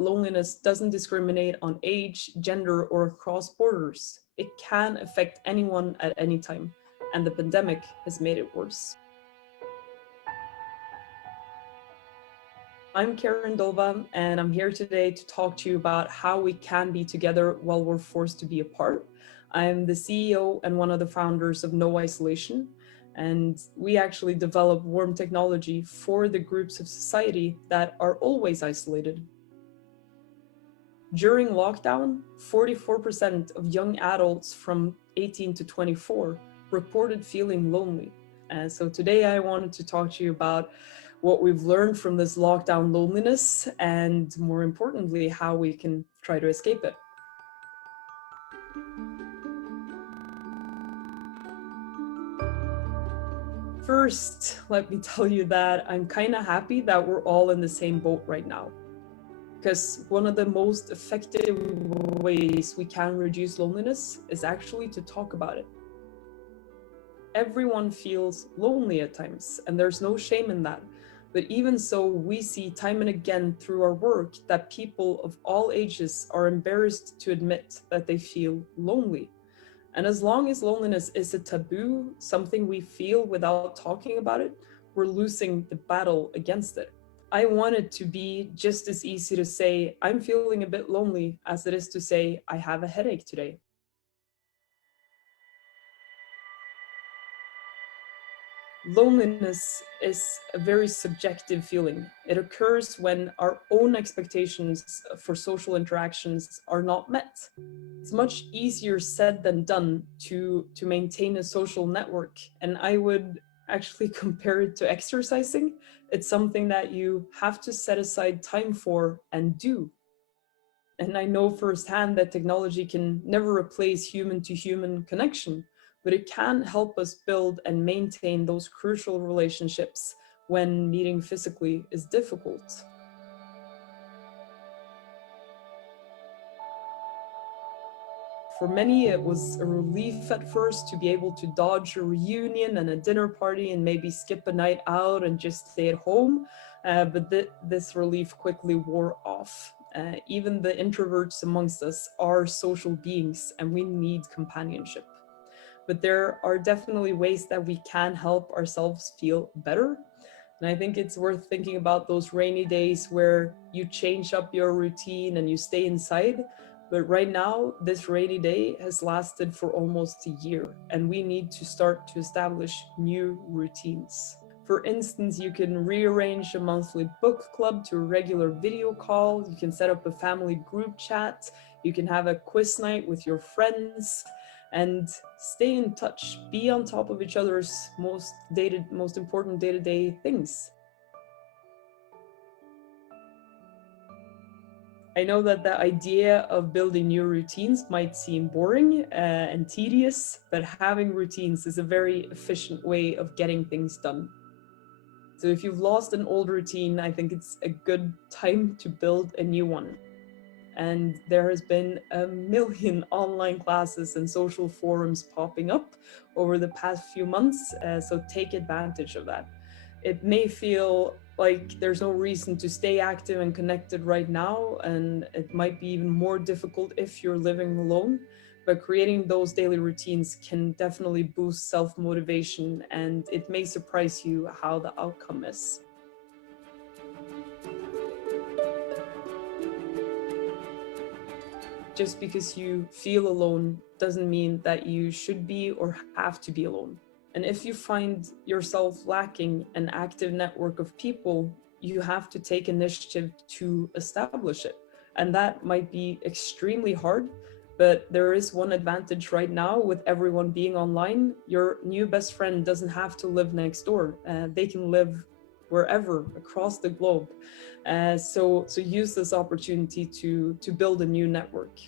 loneliness doesn't discriminate on age, gender, or across borders. It can affect anyone at any time, and the pandemic has made it worse. I'm Karen Dolva, and I'm here today to talk to you about how we can be together while we're forced to be apart. I'm the CEO and one of the founders of No Isolation, and we actually develop warm technology for the groups of society that are always isolated. During lockdown, 44% of young adults from 18 to 24 reported feeling lonely. So today I wanted to talk to you about what we've learned from this lockdown loneliness, and more importantly, how we can try to escape it. First, let me tell you that I'm kind of happy that we're all in the same boat right now, because one of the most effective ways we can reduce loneliness is actually to talk about it. Everyone feels lonely at times, and there's no shame in that. But even so, we see time and again through our work that people of all ages are embarrassed to admit that they feel lonely. And as long as loneliness is a taboo, something we feel without talking about it, we're losing the battle against it. I want it to be just as easy to say, I'm feeling a bit lonely, as it is to say, I have a headache today. Loneliness is a very subjective feeling. It occurs when our own expectations for social interactions are not met. It's much easier said than done to maintain a social network. And I would actually compare it to exercising. It's something that you have to set aside time for and do. And I know firsthand that technology can never replace human-to-human connection, but it can help us build and maintain those crucial relationships when meeting physically is difficult. For many, it was a relief at first to be able to dodge a reunion and a dinner party and maybe skip a night out and just stay at home, but this relief quickly wore off. Even the introverts amongst us are social beings, and we need companionship. But there are definitely ways that we can help ourselves feel better. And I think it's worth thinking about those rainy days where you change up your routine and you stay inside. But right now, this rainy day has lasted for almost a year, and we need to start to establish new routines. For instance, you can rearrange a monthly book club to a regular video call. You can set up a family group chat. You can have a quiz night with your friends. And stay in touch, be on top of each other's most important day-to-day things. I know that the idea of building new routines might seem boring and tedious, but having routines is a very efficient way of getting things done. So if you've lost an old routine, I think it's a good time to build a new one. And there has been a million online classes and social forums popping up over the past few months, so take advantage of that. It may feel like there's no reason to stay active and connected right now, and it might be even more difficult if you're living alone, but creating those daily routines can definitely boost self-motivation, and it may surprise you how the outcome is. Just because you feel alone doesn't mean that you should be or have to be alone. And if you find yourself lacking an active network of people, you have to take initiative to establish it. And that might be extremely hard, but there is one advantage right now with everyone being online. Your new best friend doesn't have to live next door. They can live wherever across the globe. So use this opportunity to build a new network.